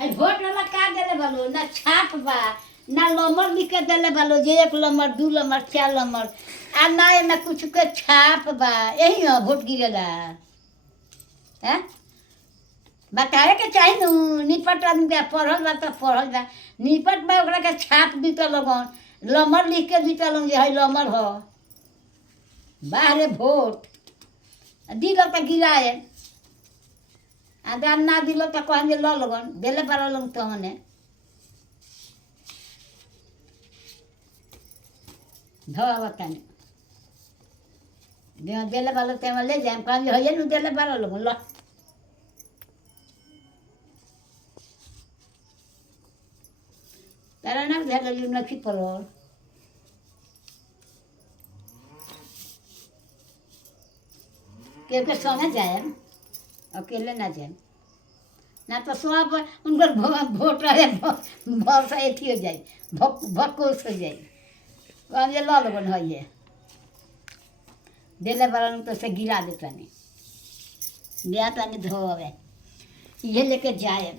है वोट वाला का देले बालो ना छाप बा ना नंबर लिख के देले बालो जे 1 नंबर 2 नंबर 4 नंबर आ ना कुछ के छाप बा यही है वोट गिरेला हैं बताए के चाही नु निपट आदमी के पढ़ल बा तो पढ़ल बा निपट बा ओकरा के छाप दीता लगन नंबर लिख के दीता लोग जे है नंबर हो बाहरे वोट दिल तो गिराए आ दाम ना दिल तो कहन जे ल लगन देले बारा लोग तो मने धवा बताने देले बालो ते ले जाए कहन जे है नु देले बारा लोग ल तारा ना भेल लियो नखी पड़ल के संगे जाए अकेले ना जाए ना तो सब उनकर वोट रहे भर से अथी हो जाए भक्कोस हो जाए कहन जे ल लगन है ये देले बड़ा तो से गिरा देता नहीं गया तो नहीं धोवे ये लेके जाए